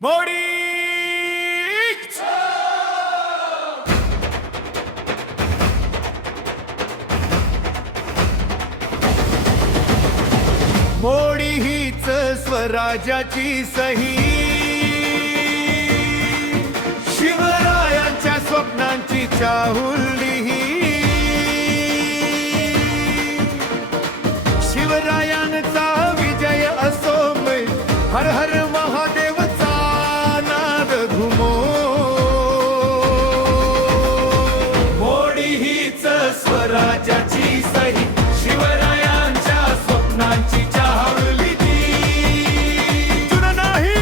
मोडी मोडी हीच स्वराज्याची सही, शिवरायांच्या स्वप्नांची चाहुली ही, शिवरायांचा विजय असो मै, हर हर महादेवचा नाद घुमो. मोडी हीच स्वराज्याची सही, शिवरायांच्या स्वप्नांची चाहुली ती. जुनं नाही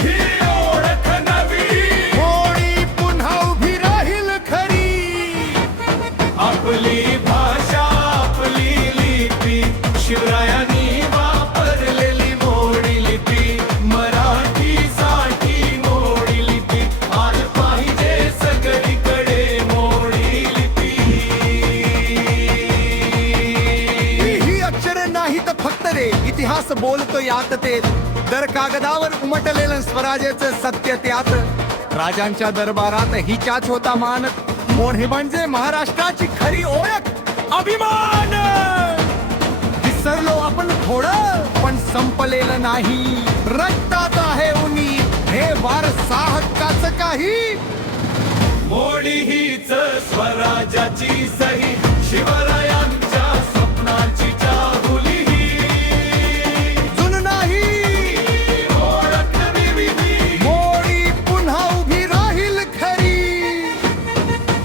ही ओळख नवी, मोडी पुन्हा उभी राहील खरी. आपली भाषा आपली लिपी, शिवरायांनी वापरलेली मोडी लिपी. मराठीसाठी मोडी लिपी, आज पाहिजे सगळीकडे मोडी लिपी. ही अक्षर नाही तर फक्त रे इतिहास बोलतो यात ते, दर कागदावर उमटलेलं स्वराज्याचं सत्य त्यात. राजांच्या दरबारात हिच्याच होता मान, मोढे म्हणजे महाराष्ट्राची खरी ओळख, अभिमान. विसरलो आपण थोडं पण संपलेलं नाही, रक्तात आहे उनी हे वारसा हक्काचं काही. मोडी हीच स्वराज्याची सही, शिवरायांच्या स्वप्नाची चाहुली ही. जुनं नाही ओळख नवी, मोडी पुन्हा उभी राहील खरी.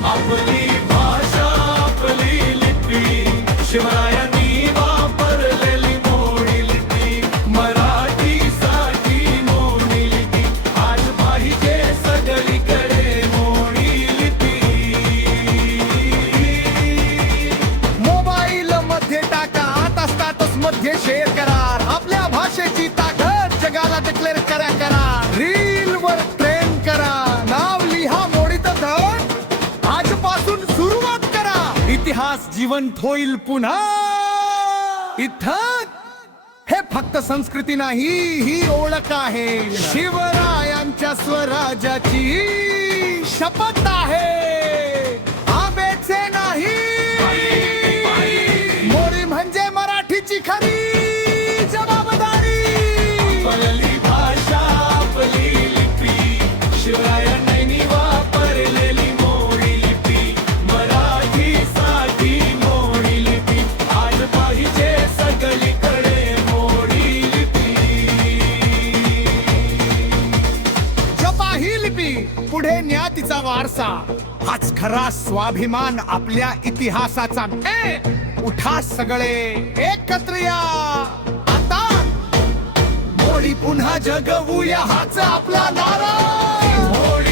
आपली भाषा आपली लिपी, शिवरायांनी वापरलेली मोडी लिपी. मराठीसाठी मोडी लिपी, आज पाहिजे सगळीकडे मोडी लिपी. मोबाईल मध्ये टाका, आता स्टाटस मध्ये शेअर करा, आपल्या भाषेची ताकद जगाला डिक्लेअर करा. रील वर ट्रेंड करा, नाव लिहा मोडीत धड, आजपासून सुरुवात करा. इतिहास जिवंत होईल पुन्हा इथं. हे फक्त संस्कृती नाही, ही ओळख आहे, शिवरायांच्या स्वराज्याची शपथ आहे. आंबेचे नाही, मोरी म्हणजे मराठीची खरी जबाबदारी. आपली भाषा आपली लिपी, शिवरायांनी वापरलेली मोडी लिपी. मराठीसाठी मोडी लिपी, आज पाहिजे सगळीकडे मोडी लिपी. जपा ही लिपी, पुढे न्या तिचा वारसा, हाच खरा स्वाभिमान आपल्या इतिहासाचा. उठा सगळे एकत्र या आता, मोडी पुन्हा जगवूया हाच आपला नारा. मोडी